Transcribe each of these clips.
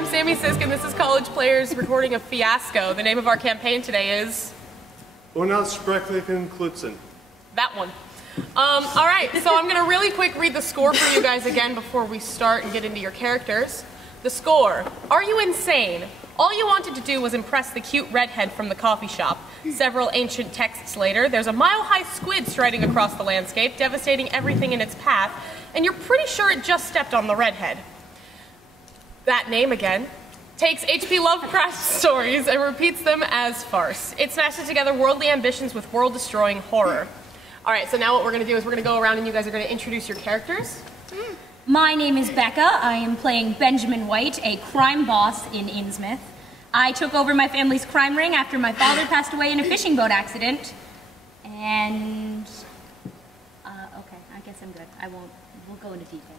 I'm Sammy Sisk, and this is College Players recording of Fiasco. The name of our campaign today is... Unaussprechlichen Klutzen. That one. Alright, so I'm going to really quick read the score for you guys again before we start and get into your characters. The score. Are you insane? All you wanted to do was impress the cute redhead from the coffee shop. Several ancient texts later, there's a mile-high squid striding across the landscape, devastating everything in its path, and you're pretty sure it just stepped on the redhead. That name again takes H.P. Lovecraft stories and repeats them as farce. It smashes together worldly ambitions with world-destroying horror. Alright, so now what we're going to do is we're going to go around and you guys are going to introduce your characters. My name is Becca. I am playing Benjamin White, a crime boss in Innsmouth. I took over my family's crime ring after my father passed away in a fishing boat accident. And... okay, I guess I'm good. We'll go into details later.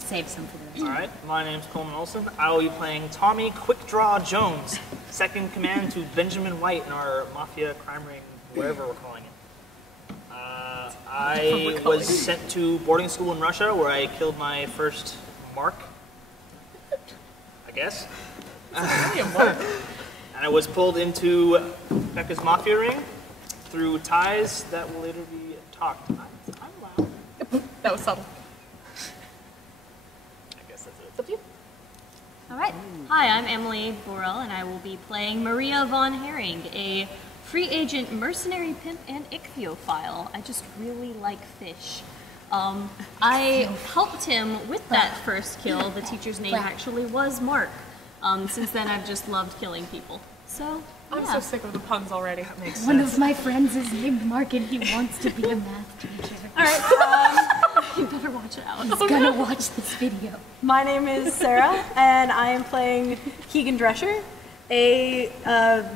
Save some for the rest. Alright, my name's Coleman Olson. I will be playing Tommy Quickdraw Jones, second command to Benjamin White in our Mafia crime ring, whatever we're calling it. I was sent to boarding school in Russia where I killed my first mark, I guess. And I was pulled into Becca's Mafia ring through ties that will later be talked. I'm loud. That was subtle. I guess that's it. It's up to you. All right. Hi, I'm Emily Borrell, and I will be playing Maria von Herring, a free agent, mercenary pimp, and ichthyophile. I just really like fish. I helped him with that first kill. The teacher's name actually was Mark. Since then, I've just loved killing people. So, yeah. I'm so sick of the puns already. That makes sense. One of my friends is named Mark, and he wants to be a math teacher. All right, you better watch it out. He's gonna watch this video. My name is Sarah, and I am playing Keegan Drescher, a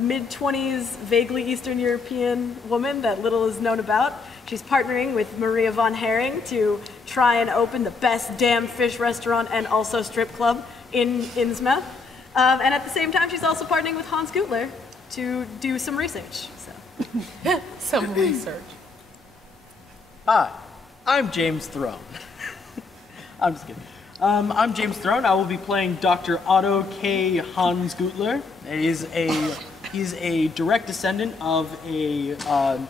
mid-20s, vaguely Eastern European woman that little is known about. She's partnering with Maria von Herring to try and open the best damn fish restaurant and also strip club in Innsmouth. And at the same time, she's also partnering with Hans Gutler to do some research. So. Some research. Hi, I'm James Throne. I'm just kidding. I'm James Throne. I will be playing Dr. Otto K. Hans Gutler. He's a direct descendant of a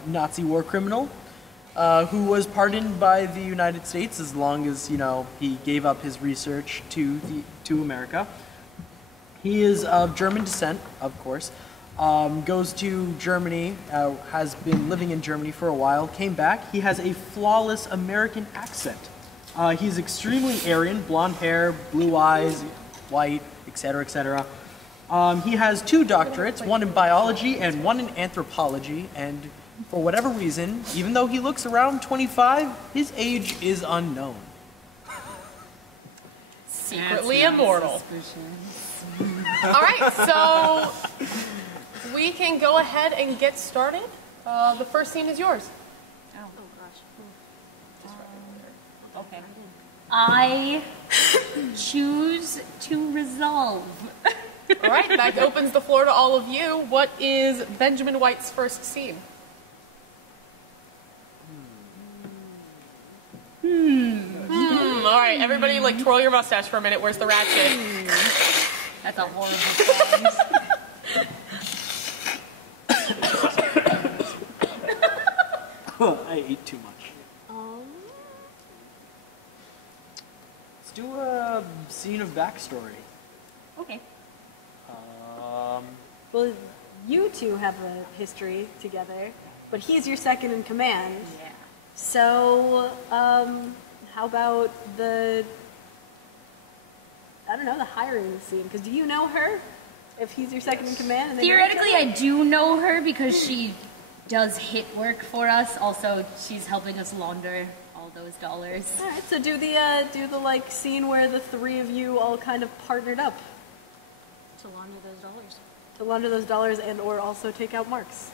Nazi war criminal who was pardoned by the United States as long as, he gave up his research to America. He is of German descent, of course. Goes to Germany, has been living in Germany for a while, came back. He has a flawless American accent. He's extremely Aryan, blonde hair, blue eyes, white, etc., etc. He has 2 doctorates, one in biology and one in anthropology, and for whatever reason, even though he looks around 25, his age is unknown. Secretly immortal. Alright, so we can go ahead and get started. The first scene is yours. Oh gosh. Okay. I choose to resolve. Alright, that opens the floor to all of you. What is Benjamin White's first scene? Alright, everybody twirl your mustache for a minute. Where's the ratchet? That's a horrible song. I ate too much. Let's do a scene of backstory. Okay. Well, you two have a history together, but he's your second in command. Yeah. So, how about the hiring scene? Because do you know her? If he's your second in command? And Theoretically, I do know her because she does hit work for us. Also, she's helping us launder all those dollars. All right, so do the scene where the 3 of you all kind of partnered up To launder those dollars. to launder those dollars and or also take out Marks.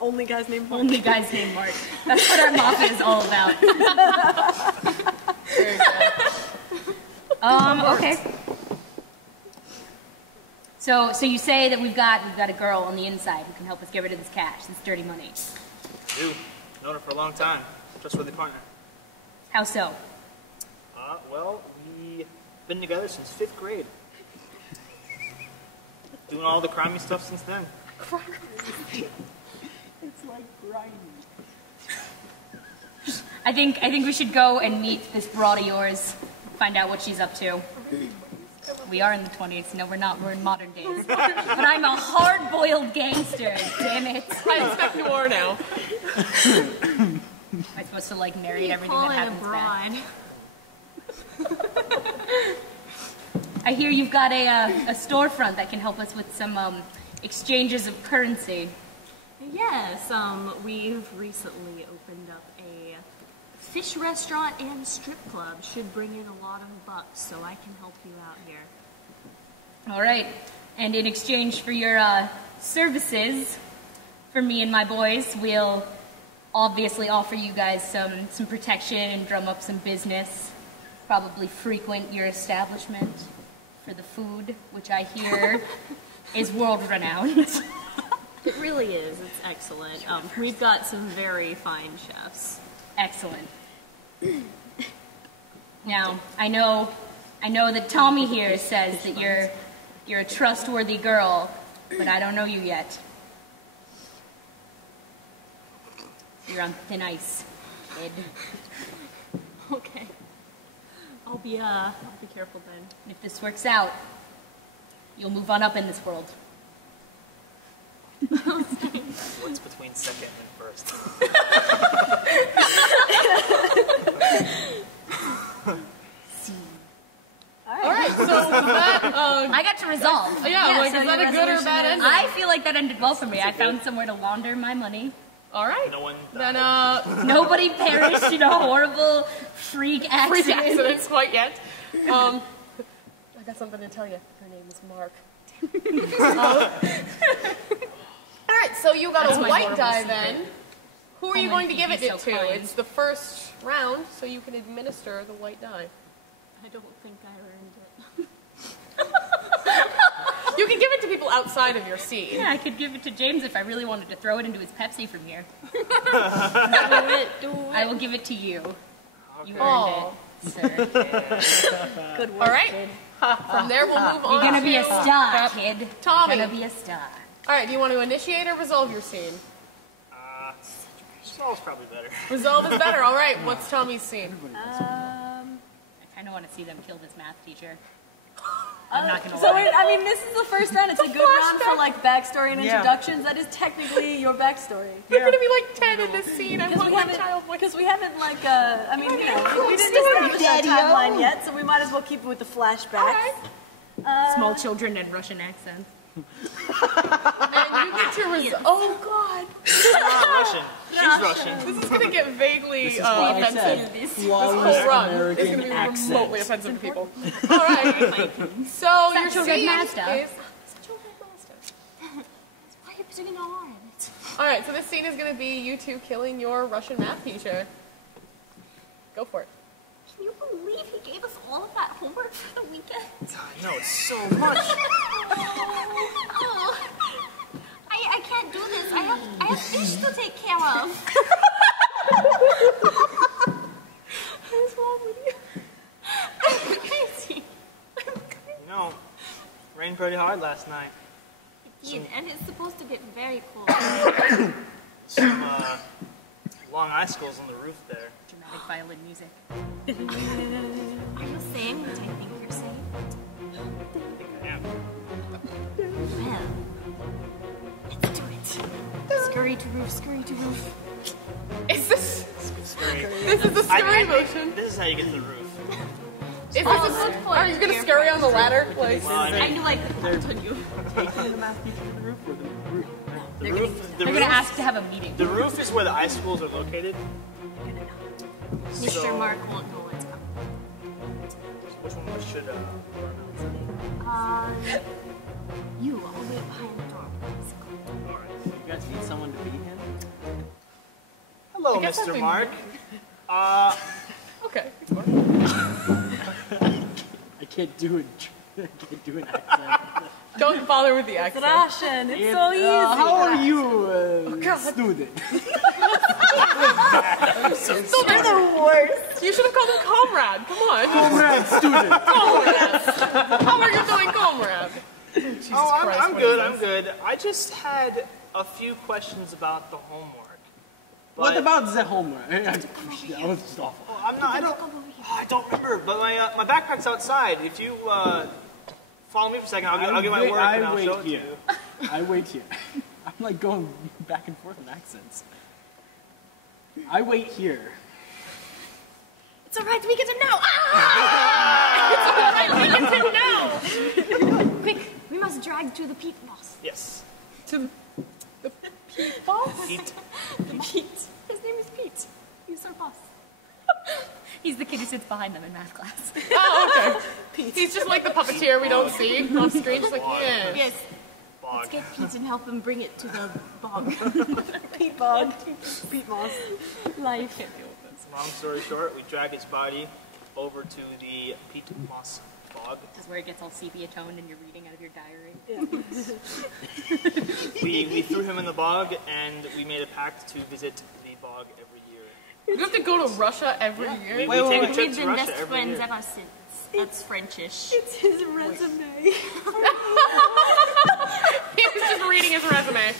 Only guys named Mark. Only guys named Mark. That's what our mafia is all about. Very good. Okay. So you say that we've got a girl on the inside who can help us get rid of this cash, this dirty money. Dude, known her for a long time. Trustworthy partner. How so? Well, we've been together since 5th grade. doing all the crimey stuff since then. It's like grinding. I think we should go and meet this broad of yours, find out what she's up to. We are in the 20s. No, we're not. We're in modern days. But I'm a hard-boiled gangster. Damn it. I expect noir now. Am I supposed to like narrate everything that happens back? I hear you've got a storefront that can help us with some exchanges of currency. Yes, we've recently opened up a fish restaurant and strip club. Should bring in a lot of bucks, so I can help you out here. All right. And in exchange for your services, for me and my boys, we'll obviously offer you guys some protection and drum up some business. Probably frequent your establishment for the food, which I hear is world-renowned. It really is. It's excellent. We've got some very fine chefs. Excellent. Now, I know that Tommy here says that you're a trustworthy girl, but I don't know you yet. You're on thin ice, kid. Okay. I'll be careful then. And if this works out, you'll move on up in this world. What's between second and first? All right, so that I got to resolve. yeah, like so is that your a good or resolution bad is- ending? I feel like that ended well for me. I found somewhere to launder my money. All right. No one Then Nobody perished in a horrible freak accident. freak accidents quite yet. I got something to tell you. Her name is Mark. All right, so you got That's a my white horrible die secret. then. Who are you Someone going to keep give me it so to? kind. It's the first round, so you can administer the white die. I don't think I earned it. You can give it to people outside of your scene. Yeah, I could give it to James if I really wanted to throw it into his Pepsi from here. Do it. I will give it to you. You earned Aw. it, sir. Good work. All right. From there, we'll move on. You're gonna be a to star, kid. Tommy. You're gonna be a star. All right. Do you want to initiate or resolve your scene? Resolve's probably better. Resolve is better. All right. What's Tommy's scene? I kind of want to see them kill this math teacher. I'm not gonna So lie. this is the first round. It's a good round for like backstory and introductions. That is technically your backstory. There're gonna be like 10 in this scene. I want we one haven't, child. because we haven't like we didn't establish our timeline yet, so we might as well keep it with the flashbacks. Small children and Russian accents. And you get to resolve. Oh God. Russian. She's Russian. This is gonna get vaguely Why I offensive. said This flawless whole run is American gonna be accent. remotely offensive to people. All right. So your Satchel Red scene Mazda. is. Satchel Red Mazda. Why are you putting an R in it? All right. So this scene is gonna be you two killing your Russian math teacher. Go for it. Can you believe he gave us all of that homework for the weekend? I know, it's so much. I can't do this. I have fish to take care of. What's wrong with you? I'm crazy. You know, rained pretty hard last night. It did, and it's supposed to get very cold. Some long icicles on the roof there. Dramatic violin music. Are you saying what I think you're saying? Yeah. Well, let's do it. Scurry to roof, scurry to roof. Is this? Scurry. This is the scurry motion. This is how you get to the roof. Is this? Are you gonna scurry on the ladder? Like. Well, I I mean, knew I could count on you. Taking the math teacher to the roof or the roof? They're gonna ask to have a meeting. The roof is where the icicles are located. Mr. So, Mark won't know what's coming. which one should You, I'll wait behind the door. You guys need someone to beat him? Hello, guess Mr. I've been- Mark. Okay. I can't do an accent. Don't bother with the accent. Russian. It's so easy. How are you, student? You're the worst. You should have called him comrade. Come on. Comrade student. Comrade. How are you doing, comrade? Christ, I'm what good. is I'm this? good. I just had a few questions about the homework. What But- about the homework? That was just awful. Oh, I'm not. I don't remember. But my backpack's outside. If you follow me for a second, I'll get my work and I'll show it to you. I wait here. I'm like going back and forth in accents. I wait here. It's alright, we get to know. We get to know. Quick, we must drag to the peat moss. Yes. To the boss? Pete. Pete. His name is Pete. He's our boss. He's the kid who sits behind them in math class. Oh, okay. He's just like the puppeteer we don't see off screen. Just like, yeah. Yes. Bog. Let's get Pete and help him bring it to the bog. Peat bog. Peat moss. Life. Long story short, we drag his body over to the peat moss bog. This is where it gets all sepia toned and you're reading out of your diary. We threw him in the bog, and we made a pact to visit the bog every year. You have to go to Russia every year? We take a trip We've to been Russia best every friends year. ever since. That's Frenchish. It's his resume. He was just reading his resume.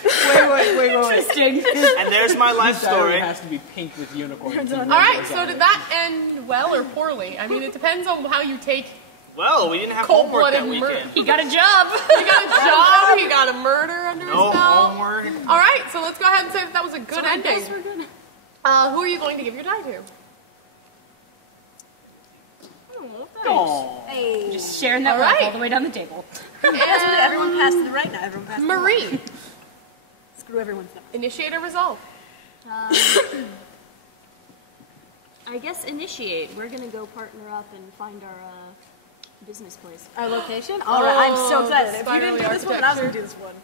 Wait. And there's my life This diary story. has to be pink with unicorns. All right, so did that end well or poorly? I mean, it depends on how you take. Well, we didn't have homework that Cold-blooded murder. weekend. He got a job. He got a job. He got a murder under his No belt. homework. All right, so let's go ahead and say that was a good ending. Who are you going to give your die to? Oh, Hey. Just sharing that All wealth right. all the way down the table. Everyone passed to the right now. Everyone passed to the right. Marie, Screw everyone's nose. initiate or resolve. I guess initiate. We're gonna go partner up and find our business place. Our location? All right, I'm so excited. the If you didn't do this one, then I was going to do this one.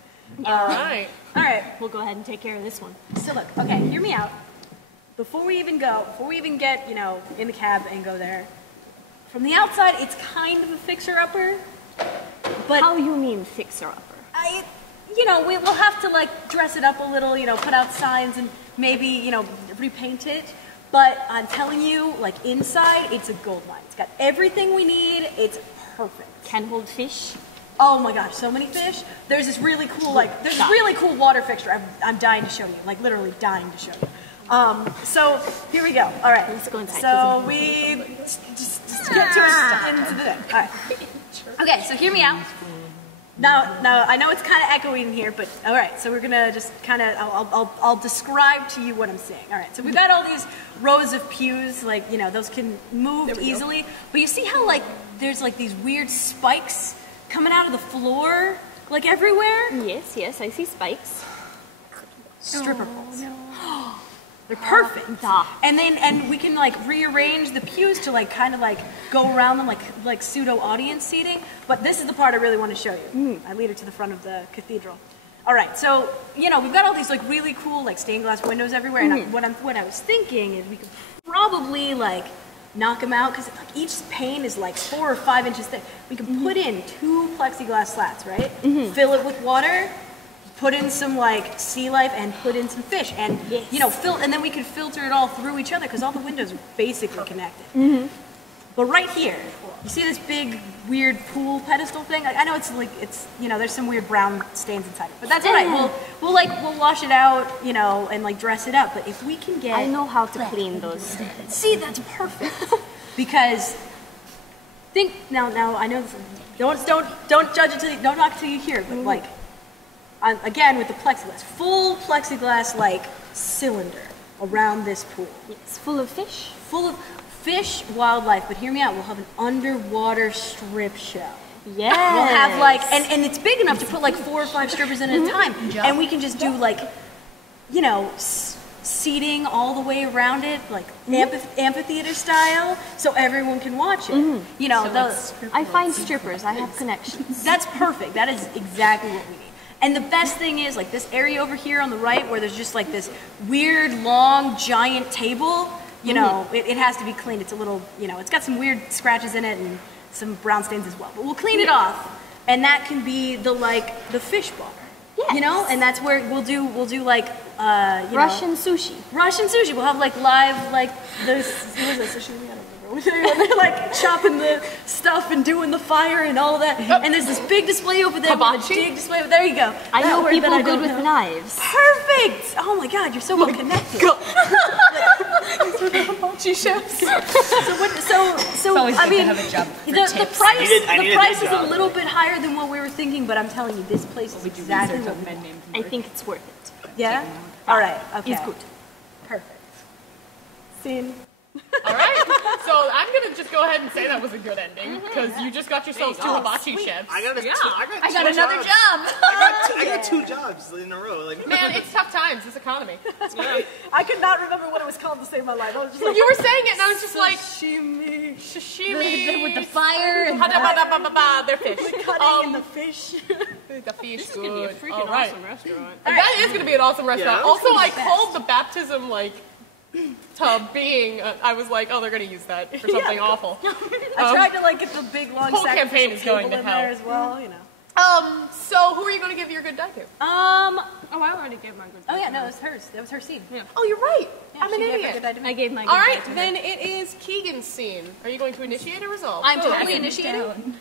All right. All right, We'll go ahead and take care of this one. so look, okay, hear me out. Before we even get, in the cab and go there, from the outside, it's kind of a fixer-upper, but How you mean fixer-upper? we'll have to, dress it up a little, put out signs and maybe, repaint it. But I'm telling you, inside, it's a gold mine. It's got everything we need. It's perfect. Can hold fish. Oh my gosh, so many fish. There's this really cool, water fixture. I'm dying to show you, literally dying to show you. So here we go. All right. Let's go inside. So we just get to into the thing. All right. Okay, so hear me out. Now I know it's kind of echoey in here, but all right. So we're gonna just kind of I'll describe to you what I'm seeing. All right. So we've got all these rows of pews, those can move easily. But you see how there's these weird spikes coming out of the floor, everywhere. Yes, I see spikes. Stripper poles. They're perfect. And we can rearrange the pews to go around them like pseudo audience seating. But this is the part I really want to show you. I lead her to the front of the cathedral. All right, so we've got all these really cool stained glass windows everywhere. And what I was thinking is we could probably knock them out because each pane is 4 or 5 inches thick. We can put in 2 plexiglass slats, right? Fill it with water. Put in some sea life and put in some fish and and then we could filter it all through each other because all the windows are basically connected. But right here, you see this big weird pool pedestal thing? I know it's there's some weird brown stains inside it, but that's all right. We'll wash it out, and dress it up. But if we can get I know how to clean those stains. See, that's perfect. Because now I know this, don't judge it don't knock till you hear it, but again with the plexiglass, full plexiglass cylinder around this pool. It's full of fish. Full of fish, wildlife, but hear me out, we'll have an underwater strip show. Yes. We'll have and it's big enough to put 4 or 5 strippers in at a time. And we can just do seating all the way around it, amphitheater style, so everyone can watch it. I find strippers. I have connections. That's perfect. That is exactly what we need. And the best thing is, this area over here on the right where there's just this weird, long, giant table, it has to be cleaned. It's a little, it's got some weird scratches in it and some brown stains as well. But we'll clean it off, and that can be the fish bar. Yes. And that's where we'll do Russian sushi. Russian sushi. We'll have live, this, what is this, sashimi? I don't remember. when they're like chopping the stuff and doing the fire and all that. And there's this big display over there. Hibachi? Big display. There you go. I know That word people that I good don't with know. knives. Perfect! Oh my god, you're so well connected. Hibachi chefs. So always I good to mean, have a job for the tips. price I the needed price that is a job. little bit higher than what we were thinking, but I'm telling you, this place is exactly what we want. I think it's worth it. Yeah? All right. Okay. It's good. Perfect. Scene. All right. So I'm gonna just go ahead and say that was a good ending because you just got yourselves two hibachi chefs. I got another job. I got 2 jobs in a row. Like, Man, it's tough times. This economy. I could not remember what it was called to save my life. I was just like, You were saying it, and I was just like sashimi. sashimi With the fire and Ha-da-ba-da-ba-ba-ba, they're fish. Cutting in the fish. The fish It's gonna be a good. freaking All right. awesome restaurant. That is gonna be an awesome restaurant. Yeah. Also, I called the baptism like tub being. I was like, oh, they're gonna use that for something awful. I tried to like get the big long whole sacrificial campaign is going table to in hell. there as well, you know. So who are you gonna give your good die to? Oh, I already gave my good. Oh yeah, no, it was hers. That was her scene. Yeah. Oh, you're right. I'm she an gave her idiot. good idea. I gave my. All right, then it is Keegan's scene. Are you going to initiate or resolve? I'm Go. totally Pass it initiating. down.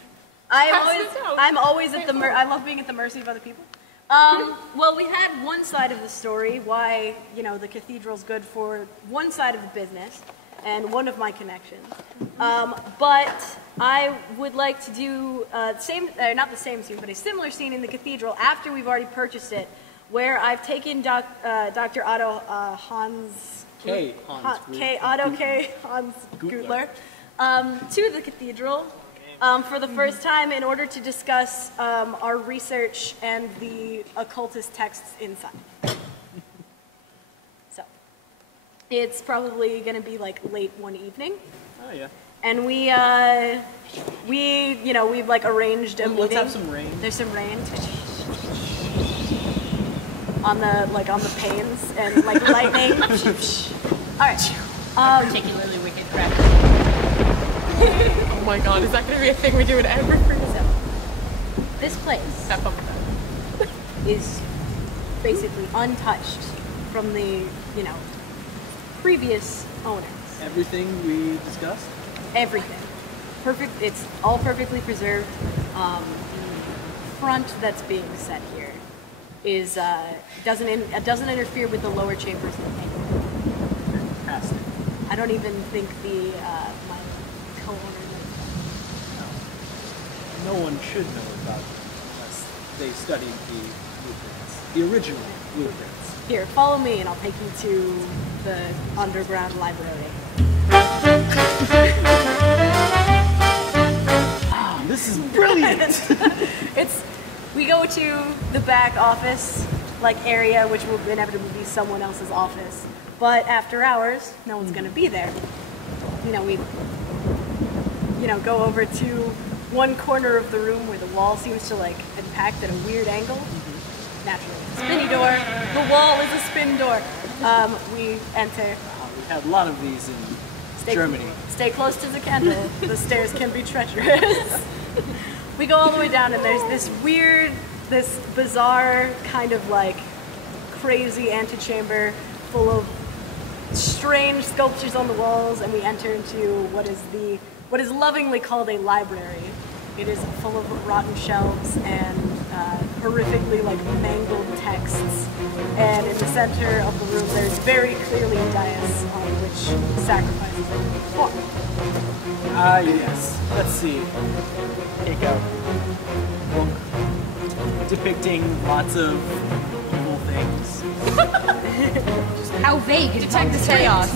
I'm always at the I love being at the mercy of other people. Well, we had one side of the story, why, you know, the cathedral's good for one side of the business and one of my connections. But I would like to do not the same scene, but a similar scene in the cathedral after we've already purchased it, where I've taken Dr. Otto Hans Gutler to the cathedral for the first time in order to discuss our research and the occultist texts inside. So, it's probably going to be like late one evening. Oh yeah. And we've like arranged a meeting. Let's have some rain. There's some rain on the panes and like lightning. All right. Particularly wicked crack. Oh my God, is that going to be a thing we do in every So, this place step up? is basically untouched from the, previous owners. Everything we discussed. Everything. Perfect. It's all perfectly preserved. The front that's being set here is doesn't interfere with the lower chambers of the painting. Fantastic. I don't even think my co-owner knows No one should know about it unless they studied the blueprints, the original blueprints. that. Here, follow me, and I'll take you to the underground library. This is brilliant. We go to the back office area, which will inevitably be someone else's office. But after hours, no one's going to be there. We go over to one corner of the room where the wall seems to impact at a weird angle. Naturally, spinny door. The wall is a spin door. We enter. We had a lot of these in Germany. Stay close to the candle. The stairs can be treacherous. We go all the way down, and there's this bizarre kind of crazy antechamber full of strange sculptures on the walls, and we enter into what is lovingly called a library. It is full of rotten shelves and horrifically mangled texts. And in the center of the room, there's very clearly a dais on which sacrifices are performed. Ah, yes. Let's see. Take out book depicting lots of evil things. How vague. Detect the chaos.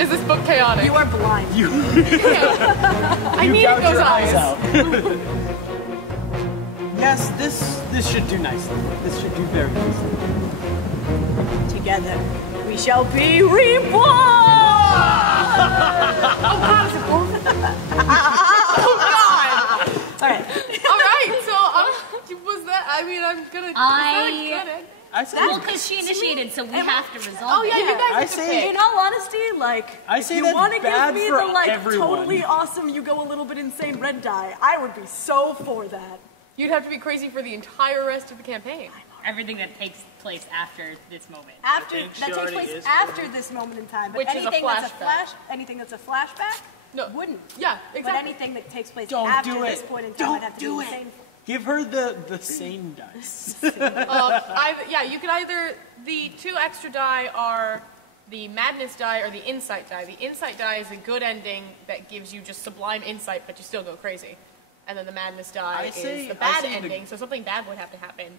Is this book chaotic? You are blind. I needed Gouge those your eyes. out. Yes, this should do nicely. This should do very nicely. Together, we shall be reborn! Alright. All right, so was that? I mean, I'm gonna. I say, Well, because she initiated, so we have to resolve Oh yeah, it. you guys I have to say- pick. In all honesty, I if say you that's want to bad give me for the everyone. totally awesome, you go a little bit insane red die, I would be so for that. You'd have to be crazy for the entire rest of the campaign. everything that takes place after this moment. After think she that takes already place is. after this moment in time, but Which is a anything that's flashback. anything that's a flashback No. wouldn't. Yeah, But exactly. anything that takes place Don't after do this it. point in time, Don't I'd have to do do it. insane. Give her the sane dice. Yeah, you can either, the 2 extra die are the madness die or the insight die. The insight die is a good ending that gives you just sublime insight, but you still go crazy. And then the madness die is the bad ending, so something bad would have to happen,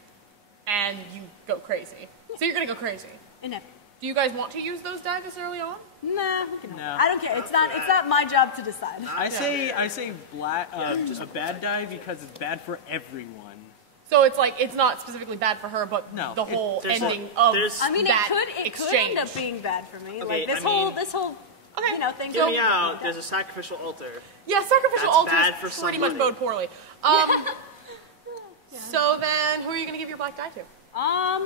and you go crazy. So you're gonna go crazy. Inevitable. Do you guys want to use those die this early on? Nah, we can No. I don't care. It's not my job to decide. I say black, just a bad die because it's bad for everyone. So it's like, it's not specifically bad for her, but No, the whole there's ending a- of there's- I mean, that it could exchange. end up being bad for me. Okay, Like this I whole Okay. thing. Hear me out. There's a sacrificial altar. Yeah, sacrificial That's altar bad for is pretty much somebody. bode poorly. So then, who are you going to give your black die to?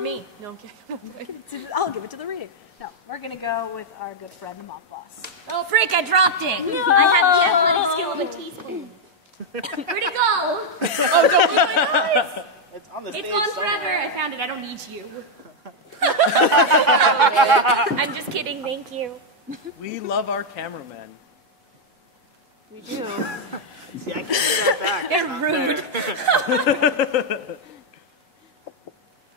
Me. No, I'm kidding. I'll give it to the reading. No, we're gonna go with our good friend, the mob boss. Oh, freak, I dropped it. I have the athletic skill of a teaspoon. Where'd it go? Oh, don't be my dice! It's on the It's stage gone somewhere. forever. I found it. I don't need you. I'm just kidding. Thank you. We love our cameramen. We do. See, I can see that back. They're rude.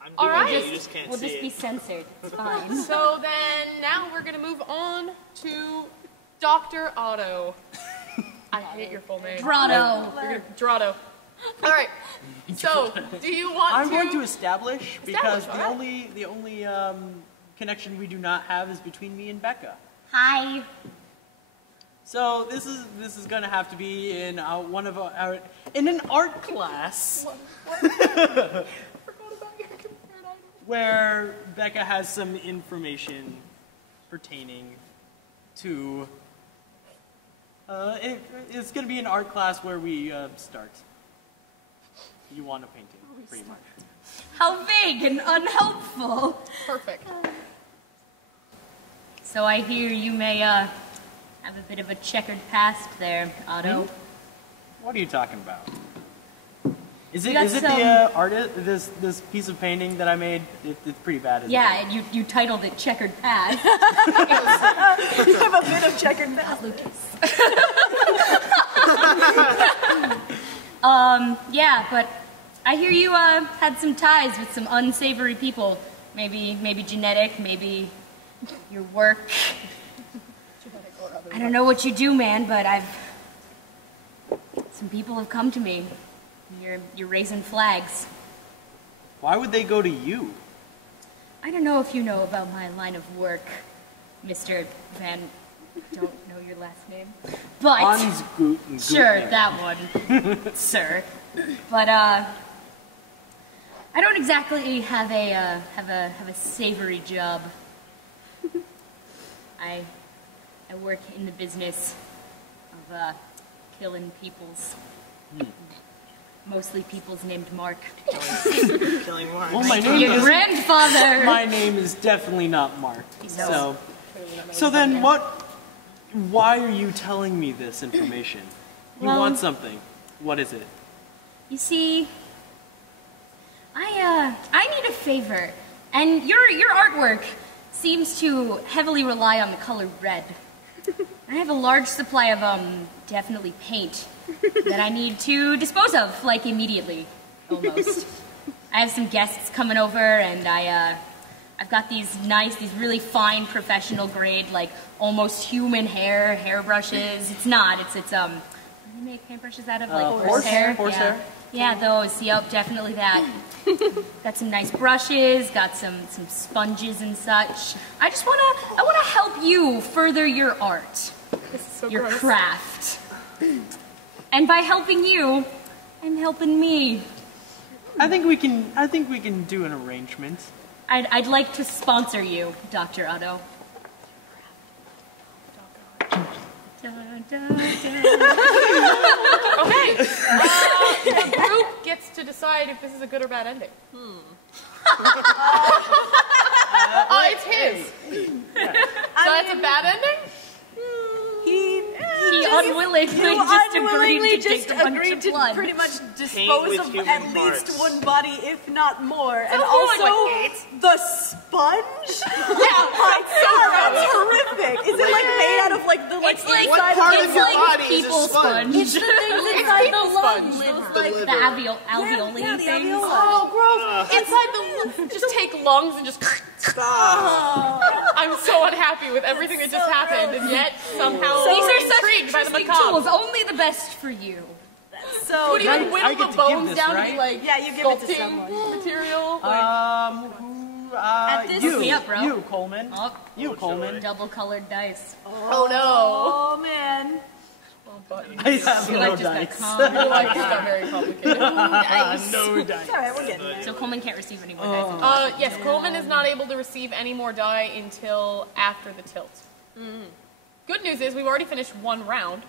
I'm All doing right. it, you just can't We'll see just be it. censored. It's fine. So then, now we're going to move on to Dr. Otto. I hate your full name. Grotto. Drotto. All right. So, do you want I'm to... going to establish because Establish, the only connection we do not have is between me and Becca. Hi. So this is going to have to be in one of our in an art class where Becca has some information pertaining to. It's going to be an art class where we start. You want a painting, pretty much. How vague and unhelpful. Perfect. So I hear you may have a bit of a checkered past there, Otto. What are you talking about? Is We it got is it some- the artist this piece of painting that I made? It's pretty bad. Isn't Yeah, it? and you titled it Checkered Past. You have a bit of checkered past. Lucas. Yeah, but I hear you had some ties with some unsavory people. Maybe genetic, maybe your work. I don't know what you do, man, but some people have come to me. You're raising flags. Why would they go to you? I don't know if you know about my line of work, Mr. Van. Don't know your last name, but Hans Guten. sure, that one, sir. But I don't exactly have a savory job. I work in the business of killing peoples. Mostly peoples named Mark. Killing Mark. Well, my name Your is grandfather. my name is definitely not Mark. No. So then what? Why are you telling me this information? You Well- want something? What is it? You see, I need a favor, and your artwork seems to heavily rely on the color red. I have a large supply of definitely paint that I need to dispose of, like immediately, almost. I have some guests coming over, and I've got these really fine professional grade, like almost human hair brushes. It's not. It's what do you make hairbrushes out of? Like horsehair. Horsehair. Yeah, those. Yep, definitely that. Got some nice brushes. Got some sponges and such. I wanna help you further your art, This is so your gross. craft. And by helping you, I'm helping me. I think we can do an arrangement. I'd like to sponsor you, Dr. Otto. Da, da, da. Okay. The group gets to decide if this is a good or bad ending. It's his. So it's a bad ending? He He unwillingly just just agreed to blood. pretty much dispose with of human at least parts. one body, if not more. And Sounds more like also, what, the sponge? Oh my god, that's horrific. Is it like made out of like the like It's like, What inside part of of the your lung? body is a people sponge? sponge. The things inside the people lung. sponge. It's The like liver. The alveoli yeah, the things. alveoli. Oh, gross. Inside the just take lungs and just. I'm so unhappy with everything that just happened, and yet somehow These are intrigued by the such interesting macabre. tools. Only the best for you. So Would even I whittle get the to give bones this, down to right? be like Yeah, you give it to sculpting someone. material. At this- you, Hook me up, bro. you, Coleman. Oh, You, Coleman. double colored dice. Oh no. Oh man. Oh, buddy. I have Your no life just got dice. calm. Your life just got very complicated. No dice. It's alright, we're getting there. So Coleman can't receive any more dice. Yes, Coleman is not able to receive any more die until after the tilt. Good news is we've already finished one round,